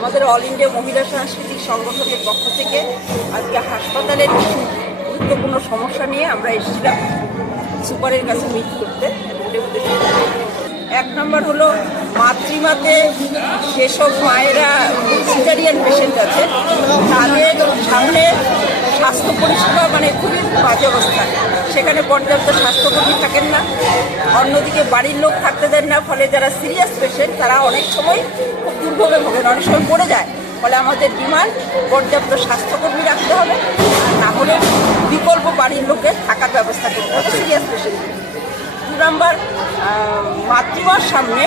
আমাদের all India মহিলা সাংস্কৃতিক সংগঠনের পক্ষ থেকে আজকে হাসপাতালের কিছু গুরুত্বপূর্ণ সমস্যা নিয়ে আমরা এসেছিলাম সুপারের কাছে মিট করতে। এক নম্বর হলো মাতৃমাতে যেসব মায়েরা সিজারিয়ান পেশেন্ট আছে তাদের সামনে স্বাস্থ্য পরিষেবা খুবই বাজে অবস্থা। সেখানে পর্যাপ্ত স্বাস্থ্যকর্মী থাকেন না, অন্যদিকে বাড়ির লোক থাকতে দেন না, ফলে যারা সিরিয়াস পেশেন্ট তারা অনেক সময় খুব দুর্ভোগে ভোগেন, অনেক সময় পড়ে যায়। ফলে আমাদের ডিমান্ড পর্যাপ্ত স্বাস্থ্যকর্মী রাখতে হবে, আর না হলে বিকল্প বাড়ির লোকের থাকার ব্যবস্থা করতে হবে সিরিয়াস পেশেন্ট। 2 নম্বর, মাতৃমার সামনে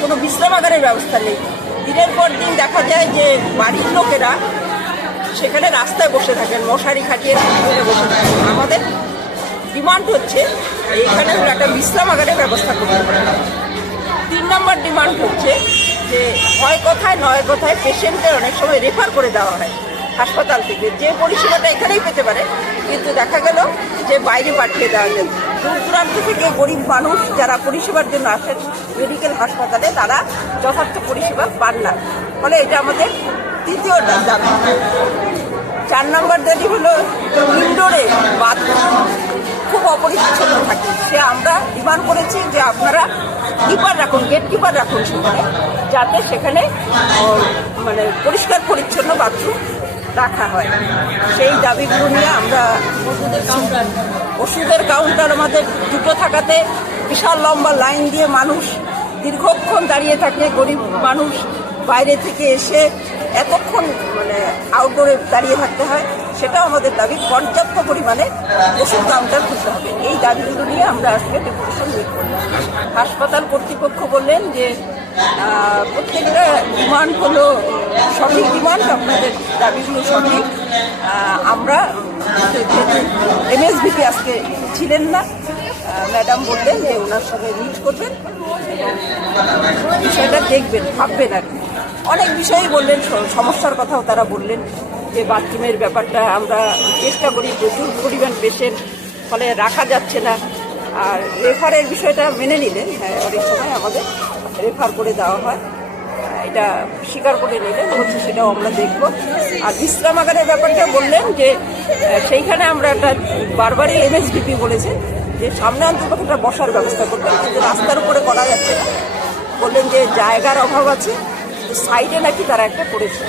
কোনো বিশ্রামাগারের ব্যবস্থা নেই। দিনের পর দিন দেখা যায় যে বাড়ির লোকেরা সেখানে রাস্তায় বসে থাকেন, মশারি খাটিয়ে বসে থাকেন। আমাদের ডিমান্ড হচ্ছে এইখানে একটা বিশ্রামাগারের ব্যবস্থা করতে হবে। 3 নম্বর ডিমান্ড হচ্ছে যে হয় কথায় নয় কথায় পেশেন্টের অনেক সময় রেফার করে দেওয়া হয় হাসপাতাল থেকে, যে পরিষেবাটা এখানেই পেতে পারে, কিন্তু দেখা গেল যে বাইরে পাঠিয়ে দেওয়া যায়। দূর দূরান্ত থেকে গরিব মানুষ যারা পরিষেবার জন্য আসেন মেডিকেল হাসপাতালে তারা যথার্থ পরিষেবা পান না। ফলে এটা আমাদের তৃতীয় দাবি। 4 নম্বর দাবি হলো ইনডোরে বাথরুম খুব অপরিচ্ছন্ন থাকে। সে আমরা ডিমান্ড করেছি যে আপনারা কিপার রাখুন, গেট কিপার রাখুন সেখানে, যাতে সেখানে পরিষ্কার পরিচ্ছন্ন বাথরুম রাখা হয়। সেই দাবিগুলো নিয়ে আমরা ওষুধের কাউন্টার আমাদের 2টো থাকাতে বিশাল লম্বা লাইন দিয়ে মানুষ দীর্ঘক্ষণ দাঁড়িয়ে থাকে। গরিব মানুষ বাইরে থেকে এসে এতক্ষণ আউটডোরে দাঁড়িয়ে থাকতে হয়। সেটাও আমাদের দাবি, পর্যাপ্ত পরিমাণে ওষুধ কাউন্টার খুলতে হবে। এই দাবিগুলো নিয়ে আমরা আজকে ডেপুটেশন মিট করলাম। হাসপাতাল কর্তৃপক্ষ বললেন যে প্রত্যেকটা ডিমান্ড হলো সঠিক ডিমান্ড, আপনাদের দাবিগুলো সঠিক। আমরা এমএসভিপি আজকে ছিলেন না, ম্যাডাম বললেন যে ওনার সঙ্গে মিট করবেন, বিষয়টা দেখবেন, ভাববেন আর কি। অনেক বিষয়ই বললেন, সমস্যার কথাও তারা বললেন যে বাথরুমের ব্যাপারটা আমরা চেষ্টা করি, প্রচুর পরিমাণ পেশেন্ট, ফলে রাখা যাচ্ছে না। আর রেফারের বিষয়টা মেনে নিলেন, হ্যাঁ অনেক সময় আমাদের রেফার করে দেওয়া হয়, এটা স্বীকার করে নিলেন, বলছি সেটাও আমরা দেখব। আর বিশ্রামাগারের ব্যাপারটা বললেন যে সেইখানে আমরা একটা বারবারই এমএসভিপি বলেছেন যে সামনে অন্তত একটা বসার ব্যবস্থা করবেন, কিন্তু রাস্তার উপরে করা যাচ্ছে না। বললেন যে জায়গার অভাব আছে, সাইডে নাকি তারা একটা করেছে।